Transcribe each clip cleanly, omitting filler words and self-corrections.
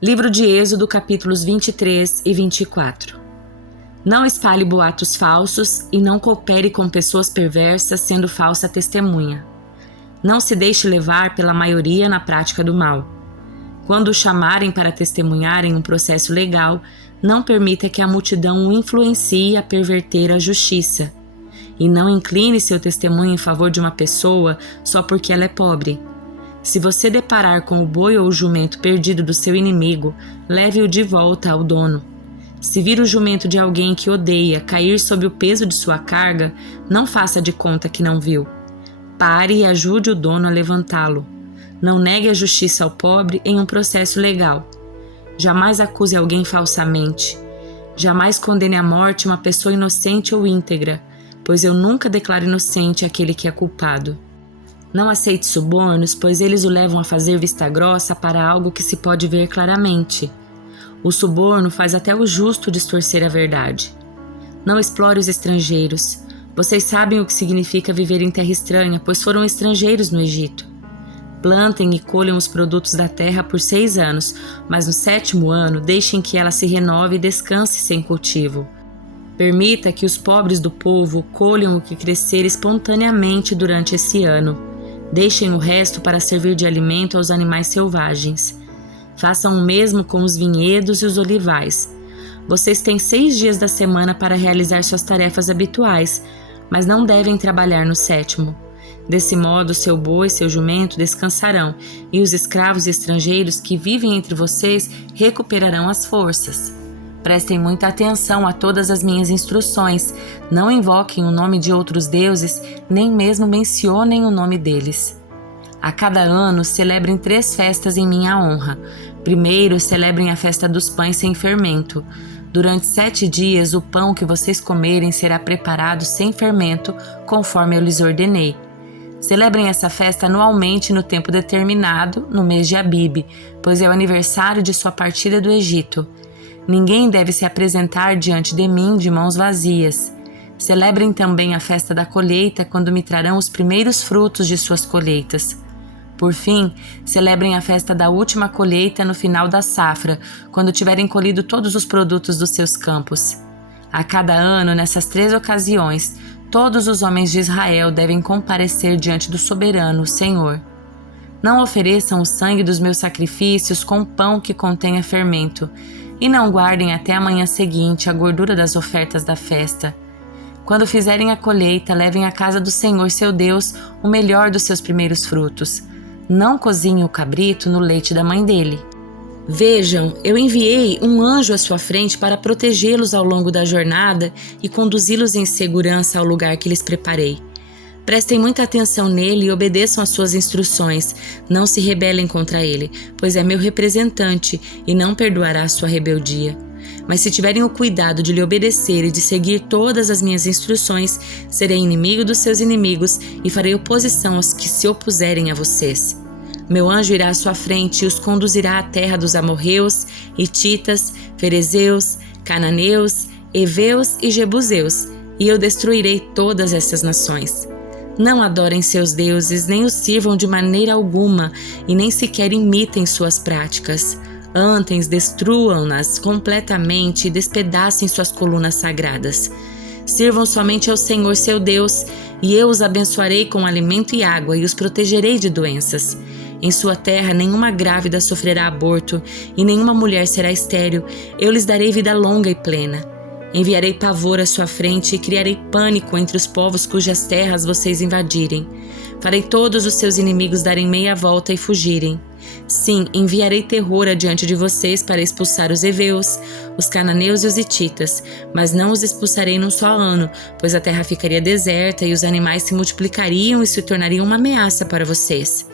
Livro de Êxodo, capítulos 23 e 24. Não espalhe boatos falsos e não coopere com pessoas perversas sendo falsa testemunha. Não se deixe levar pela maioria na prática do mal. Quando o chamarem para testemunhar em um processo legal, não permita que a multidão o influencie a perverter a justiça. E não incline seu testemunho em favor de uma pessoa só porque ela é pobre. Se você deparar com o boi ou o jumento perdido do seu inimigo, leve-o de volta ao dono. Se vir o jumento de alguém que odeia cair sob o peso de sua carga, não faça de conta que não viu. Pare e ajude o dono a levantá-lo. Não negue a justiça ao pobre em um processo legal. Jamais acuse alguém falsamente. Jamais condene à morte uma pessoa inocente ou íntegra, pois eu nunca declaro inocente aquele que é culpado. Não aceite subornos, pois eles o levam a fazer vista grossa para algo que se pode ver claramente. O suborno faz até o justo distorcer a verdade. Não explore os estrangeiros. Vocês sabem o que significa viver em terra estranha, pois foram estrangeiros no Egito. Plantem e colham os produtos da terra por 6 anos, mas no 7º ano deixem que ela se renove e descanse sem cultivo. Permita que os pobres do povo colham o que crescer espontaneamente durante esse ano. Deixem o resto para servir de alimento aos animais selvagens. Façam o mesmo com os vinhedos e os olivais. Vocês têm 6 dias da semana para realizar suas tarefas habituais, mas não devem trabalhar no 7º. Desse modo, seu boi e seu jumento descansarão, e os escravos estrangeiros que vivem entre vocês recuperarão as forças. Prestem muita atenção a todas as minhas instruções. Não invoquem o nome de outros deuses, nem mesmo mencionem o nome deles. A cada ano, celebrem 3 festas em minha honra. Primeiro, celebrem a festa dos pães sem fermento. Durante 7 dias, o pão que vocês comerem será preparado sem fermento, conforme eu lhes ordenei. Celebrem essa festa anualmente no tempo determinado, no mês de Abibe, pois é o aniversário de sua partida do Egito. Ninguém deve se apresentar diante de mim de mãos vazias. Celebrem também a festa da colheita, quando me trarão os primeiros frutos de suas colheitas. Por fim, celebrem a festa da última colheita no final da safra, quando tiverem colhido todos os produtos dos seus campos. A cada ano, nessas 3 ocasiões, todos os homens de Israel devem comparecer diante do soberano, o Senhor. Não ofereçam o sangue dos meus sacrifícios com pão que contenha fermento, e não guardem até a manhã seguinte a gordura das ofertas da festa. Quando fizerem a colheita, levem à casa do Senhor seu Deus o melhor dos seus primeiros frutos. Não cozinhem o cabrito no leite da mãe dele. Vejam, eu enviei um anjo à sua frente para protegê-los ao longo da jornada e conduzi-los em segurança ao lugar que lhes preparei. Prestem muita atenção nele e obedeçam às suas instruções. Não se rebelem contra ele, pois é meu representante e não perdoará sua rebeldia. Mas se tiverem o cuidado de lhe obedecer e de seguir todas as minhas instruções, serei inimigo dos seus inimigos e farei oposição aos que se opuserem a vocês. Meu anjo irá à sua frente e os conduzirá à terra dos amorreus, hititas, ferezeus, cananeus, heveus e jebuseus, e eu destruirei todas essas nações. Não adorem seus deuses, nem os sirvam de maneira alguma, e nem sequer imitem suas práticas. Antes, destruam-nas completamente e despedacem suas colunas sagradas. Sirvam somente ao Senhor seu Deus, e eu os abençoarei com alimento e água, e os protegerei de doenças. Em sua terra nenhuma grávida sofrerá aborto, e nenhuma mulher será estéril. Eu lhes darei vida longa e plena. Enviarei pavor à sua frente e criarei pânico entre os povos cujas terras vocês invadirem. Farei todos os seus inimigos darem meia volta e fugirem. Sim, enviarei terror adiante de vocês para expulsar os heveus, os cananeus e os hititas, mas não os expulsarei num só ano, pois a terra ficaria deserta e os animais se multiplicariam e se tornariam uma ameaça para vocês.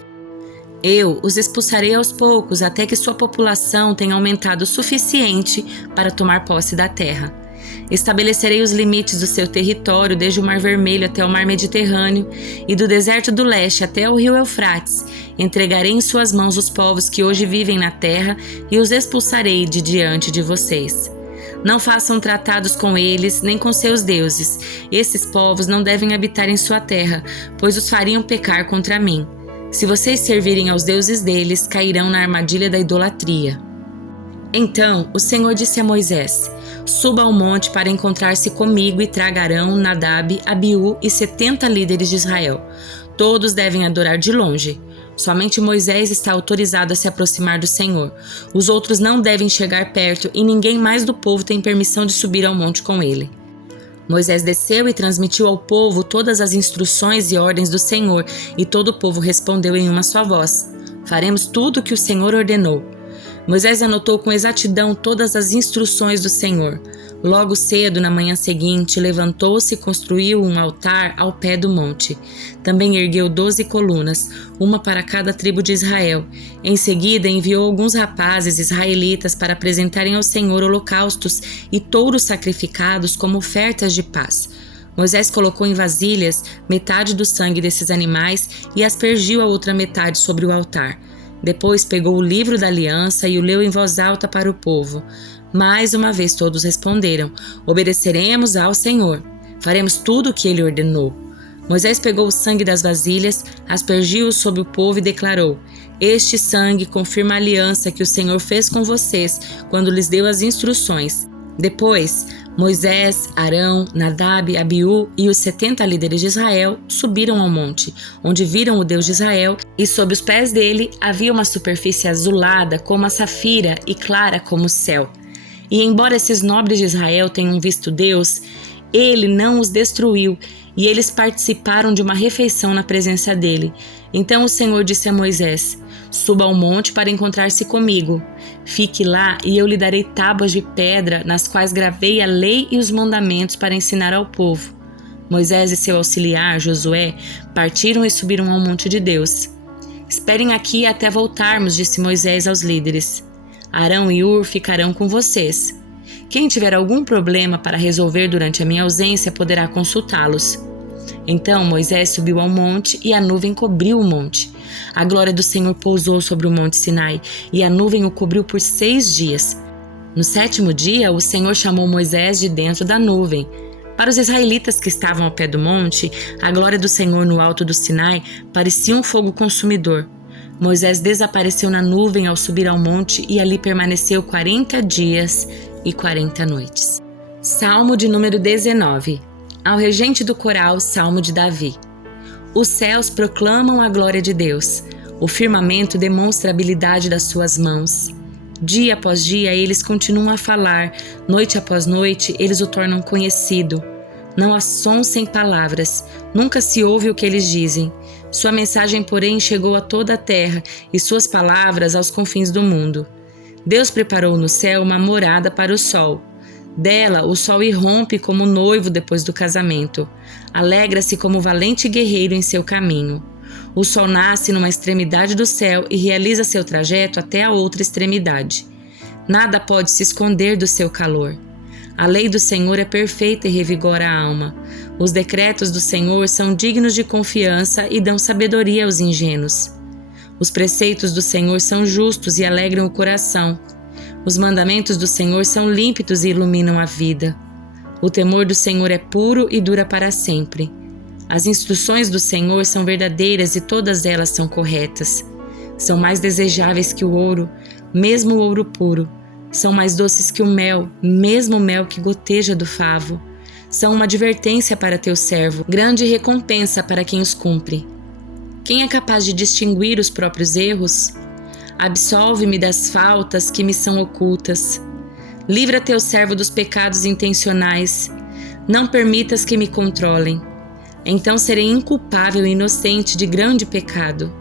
Eu os expulsarei aos poucos até que sua população tenha aumentado o suficiente para tomar posse da terra. Estabelecerei os limites do seu território desde o Mar Vermelho até o Mar Mediterrâneo e do deserto do leste até o rio Eufrates. Entregarei em suas mãos os povos que hoje vivem na terra e os expulsarei de diante de vocês. Não façam tratados com eles nem com seus deuses. Esses povos não devem habitar em sua terra, pois os fariam pecar contra mim. Se vocês servirem aos deuses deles, cairão na armadilha da idolatria. Então o Senhor disse a Moisés: Suba ao monte para encontrar-se comigo e traga Arão, Nadab, Abiú e 70 líderes de Israel. Todos devem adorar de longe. Somente Moisés está autorizado a se aproximar do Senhor. Os outros não devem chegar perto e ninguém mais do povo tem permissão de subir ao monte com ele. Moisés desceu e transmitiu ao povo todas as instruções e ordens do Senhor, e todo o povo respondeu em uma só voz: Faremos tudo o que o Senhor ordenou. Moisés anotou com exatidão todas as instruções do Senhor. Logo cedo, na manhã seguinte, levantou-se e construiu um altar ao pé do monte. Também ergueu 12 colunas, uma para cada tribo de Israel. Em seguida, enviou alguns rapazes israelitas para apresentarem ao Senhor holocaustos e touros sacrificados como ofertas de paz. Moisés colocou em vasilhas metade do sangue desses animais e aspergiu a outra metade sobre o altar. Depois pegou o livro da aliança e o leu em voz alta para o povo. Mais uma vez todos responderam: Obedeceremos ao Senhor. Faremos tudo o que ele ordenou. Moisés pegou o sangue das vasilhas, aspergiu-o sobre o povo e declarou: Este sangue confirma a aliança que o Senhor fez com vocês quando lhes deu as instruções. Depois, Moisés, Arão, Nadab, Abiú e os 70 líderes de Israel subiram ao monte, onde viram o Deus de Israel, e sob os pés dele havia uma superfície azulada como a safira e clara como o céu. E embora esses nobres de Israel tenham visto Deus, ele não os destruiu, e eles participaram de uma refeição na presença dele. Então o Senhor disse a Moisés: Suba ao monte para encontrar-se comigo. Fique lá e eu lhe darei tábuas de pedra nas quais gravei a lei e os mandamentos para ensinar ao povo. Moisés e seu auxiliar, Josué, partiram e subiram ao monte de Deus. Esperem aqui até voltarmos, disse Moisés aos líderes. Arão e Hur ficarão com vocês. Quem tiver algum problema para resolver durante a minha ausência poderá consultá-los. Então Moisés subiu ao monte e a nuvem cobriu o monte. A glória do Senhor pousou sobre o monte Sinai e a nuvem o cobriu por 6 dias. No 7º dia, o Senhor chamou Moisés de dentro da nuvem. Para os israelitas que estavam ao pé do monte, a glória do Senhor no alto do Sinai parecia um fogo consumidor. Moisés desapareceu na nuvem ao subir ao monte e ali permaneceu 40 dias e 40 noites. Salmo de número 19. Ao regente do coral, Salmo de Davi. Os céus proclamam a glória de Deus. O firmamento demonstra a habilidade das suas mãos. Dia após dia eles continuam a falar, noite após noite eles o tornam conhecido. Não há som sem palavras, nunca se ouve o que eles dizem. Sua mensagem, porém, chegou a toda a terra e suas palavras aos confins do mundo. Deus preparou no céu uma morada para o sol. Dela, o sol irrompe como noivo depois do casamento. Alegra-se como valente guerreiro em seu caminho. O sol nasce numa extremidade do céu e realiza seu trajeto até a outra extremidade. Nada pode se esconder do seu calor. A lei do Senhor é perfeita e revigora a alma. Os decretos do Senhor são dignos de confiança e dão sabedoria aos ingênuos. Os preceitos do Senhor são justos e alegram o coração. Os mandamentos do Senhor são límpidos e iluminam a vida. O temor do Senhor é puro e dura para sempre. As instruções do Senhor são verdadeiras e todas elas são corretas. São mais desejáveis que o ouro, mesmo o ouro puro. São mais doces que o mel, mesmo o mel que goteja do favo. São uma advertência para teu servo, grande recompensa para quem os cumpre. Quem é capaz de distinguir os próprios erros? Absolve-me das faltas que me são ocultas. Livra teu servo dos pecados intencionais. Não permitas que me controlem. Então serei inculpável e inocente de grande pecado.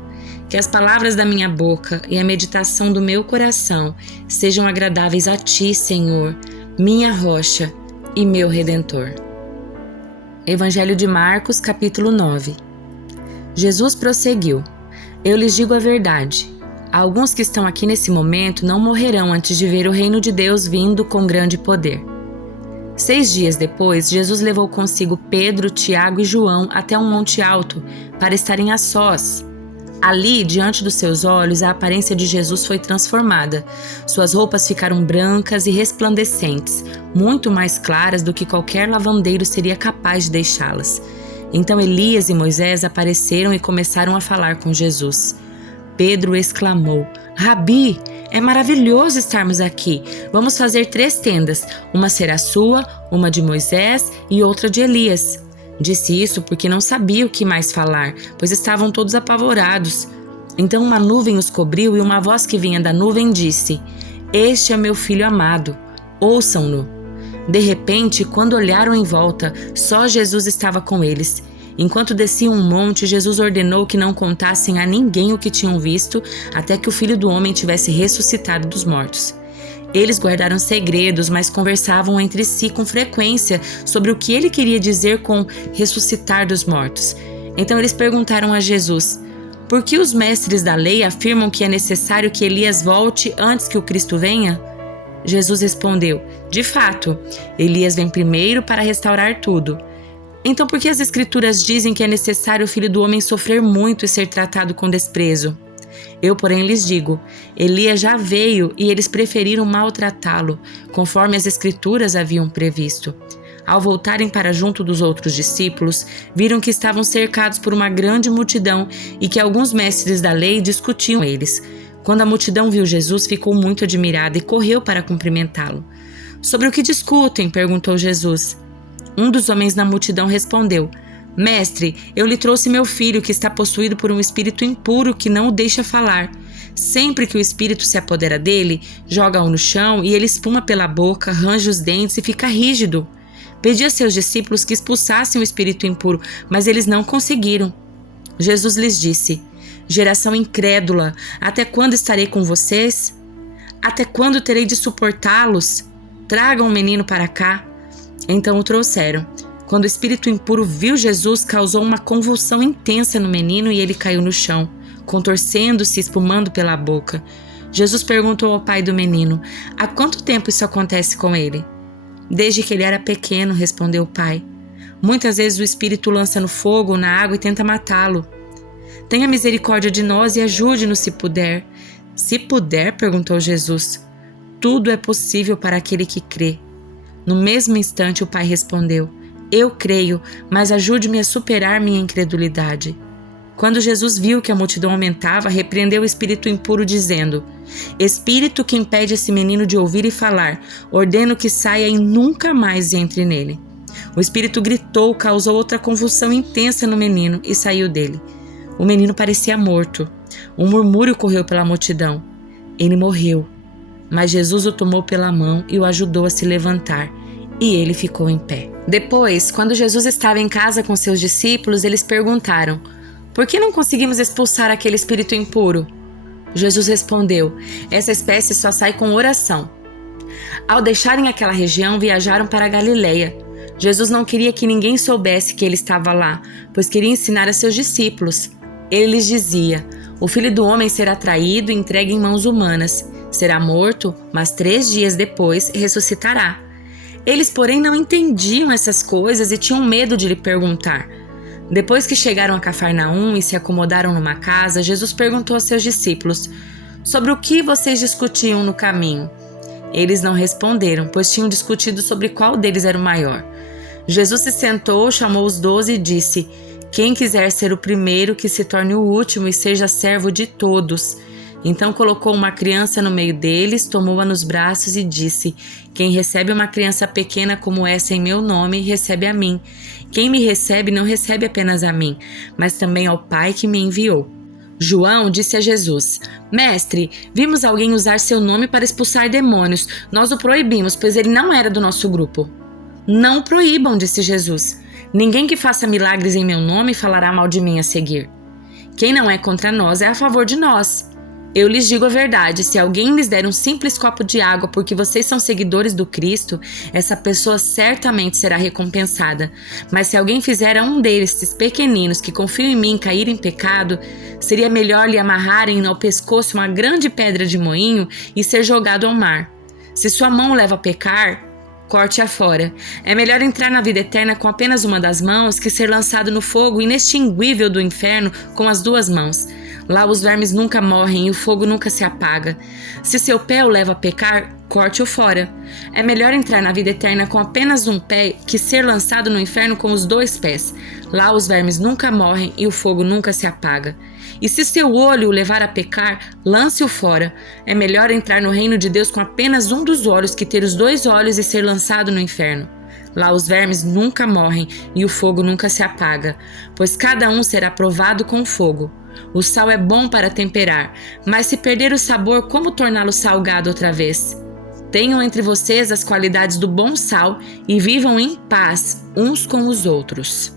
Que as palavras da minha boca e a meditação do meu coração sejam agradáveis a ti, Senhor, minha rocha e meu Redentor. Evangelho de Marcos, capítulo 9. Jesus prosseguiu: Eu lhes digo a verdade. Alguns que estão aqui nesse momento não morrerão antes de ver o reino de Deus vindo com grande poder. 6 dias depois, Jesus levou consigo Pedro, Tiago e João até um monte alto para estarem a sós. Ali, diante dos seus olhos, a aparência de Jesus foi transformada. Suas roupas ficaram brancas e resplandecentes, muito mais claras do que qualquer lavandeiro seria capaz de deixá-las. Então Elias e Moisés apareceram e começaram a falar com Jesus. Pedro exclamou: Rabi, É maravilhoso estarmos aqui. Vamos fazer 3 tendas. Uma será sua, uma de Moisés e outra de Elias. Disse isso porque não sabia o que mais falar, pois estavam todos apavorados. Então uma nuvem os cobriu e uma voz que vinha da nuvem disse: Este é meu filho amado, ouçam-no. De repente, quando olharam em volta, só Jesus estava com eles. Enquanto desciam um monte, Jesus ordenou que não contassem a ninguém o que tinham visto, até que o Filho do Homem tivesse ressuscitado dos mortos. Eles guardaram segredos, mas conversavam entre si com frequência sobre o que ele queria dizer com ressuscitar dos mortos. Então eles perguntaram a Jesus: Por que os mestres da lei afirmam que é necessário que Elias volte antes que o Cristo venha? Jesus respondeu: De fato, Elias vem primeiro para restaurar tudo. Então por que as Escrituras dizem que é necessário o Filho do Homem sofrer muito e ser tratado com desprezo? Eu, porém, lhes digo, Elias já veio e eles preferiram maltratá-lo, conforme as Escrituras haviam previsto. Ao voltarem para junto dos outros discípulos, viram que estavam cercados por uma grande multidão e que alguns mestres da lei discutiam eles. Quando a multidão viu Jesus, ficou muito admirada e correu para cumprimentá-lo. Sobre o que discutem? Perguntou Jesus. Um dos homens na multidão respondeu: Mestre, eu lhe trouxe meu filho que está possuído por um espírito impuro que não o deixa falar. Sempre que o espírito se apodera dele, joga-o no chão e ele espuma pela boca, range os dentes e fica rígido. Pedi a seus discípulos que expulsassem o espírito impuro, mas eles não conseguiram. Jesus lhes disse: Geração incrédula, até quando estarei com vocês? Até quando terei de suportá-los? Tragam o menino para cá. Então o trouxeram. Quando o espírito impuro viu Jesus, causou uma convulsão intensa no menino e ele caiu no chão, contorcendo-se e espumando pela boca. Jesus perguntou ao pai do menino: Há quanto tempo isso acontece com ele? Desde que ele era pequeno, respondeu o pai. Muitas vezes o espírito lança no fogo ou na água e tenta matá-lo. Tenha misericórdia de nós e ajude-nos se puder. Se puder, perguntou Jesus. Tudo é possível para aquele que crê. No mesmo instante o pai respondeu: Eu creio, mas ajude-me a superar minha incredulidade. Quando Jesus viu que a multidão aumentava, repreendeu o espírito impuro, dizendo: Espírito que impede esse menino de ouvir e falar, ordeno que saia e nunca mais entre nele. O espírito gritou, causou outra convulsão intensa no menino e saiu dele. O menino parecia morto. Um murmúrio correu pela multidão. Ele morreu. Mas Jesus o tomou pela mão e o ajudou a se levantar, e ele ficou em pé. Depois, quando Jesus estava em casa com seus discípulos, eles perguntaram: Por que não conseguimos expulsar aquele espírito impuro? Jesus respondeu: Essa espécie só sai com oração. Ao deixarem aquela região, viajaram para a Galileia. Jesus não queria que ninguém soubesse que ele estava lá, pois queria ensinar a seus discípulos. Ele lhes dizia: O Filho do Homem será traído e entregue em mãos humanas. Será morto, mas 3 dias depois ressuscitará. Eles, porém, não entendiam essas coisas e tinham medo de lhe perguntar. Depois que chegaram a Cafarnaum e se acomodaram numa casa, Jesus perguntou aos seus discípulos: Sobre o que vocês discutiam no caminho? Eles não responderam, pois tinham discutido sobre qual deles era o maior. Jesus se sentou, chamou os 12 e disse: Quem quiser ser o primeiro, que se torne o último e seja servo de todos. Então colocou uma criança no meio deles, tomou-a nos braços e disse: Quem recebe uma criança pequena como essa em meu nome, recebe a mim. Quem me recebe não recebe apenas a mim, mas também ao Pai que me enviou. João disse a Jesus: Mestre, vimos alguém usar seu nome para expulsar demônios. Nós o proibimos, pois ele não era do nosso grupo. Não o proíbam, disse Jesus. Ninguém que faça milagres em meu nome falará mal de mim a seguir. Quem não é contra nós é a favor de nós. Eu lhes digo a verdade, se alguém lhes der um simples copo de água porque vocês são seguidores do Cristo, essa pessoa certamente será recompensada. Mas se alguém fizer a um desses pequeninos que confiam em mim cair em pecado, seria melhor lhe amarrarem ao pescoço uma grande pedra de moinho e ser jogado ao mar. Se sua mão o leva a pecar, corte-a fora. É melhor entrar na vida eterna com apenas uma das mãos que ser lançado no fogo inextinguível do inferno com as 2 mãos. Lá os vermes nunca morrem e o fogo nunca se apaga. Se seu pé o leva a pecar, corte-o fora. É melhor entrar na vida eterna com apenas um pé que ser lançado no inferno com os 2 pés. Lá os vermes nunca morrem e o fogo nunca se apaga. E se seu olho o levar a pecar, lance-o fora. É melhor entrar no reino de Deus com apenas um dos olhos que ter os 2 olhos e ser lançado no inferno. Lá os vermes nunca morrem e o fogo nunca se apaga, pois cada um será provado com fogo. O sal é bom para temperar, mas se perder o sabor, como torná-lo salgado outra vez? Tenham entre vocês as qualidades do bom sal e vivam em paz uns com os outros.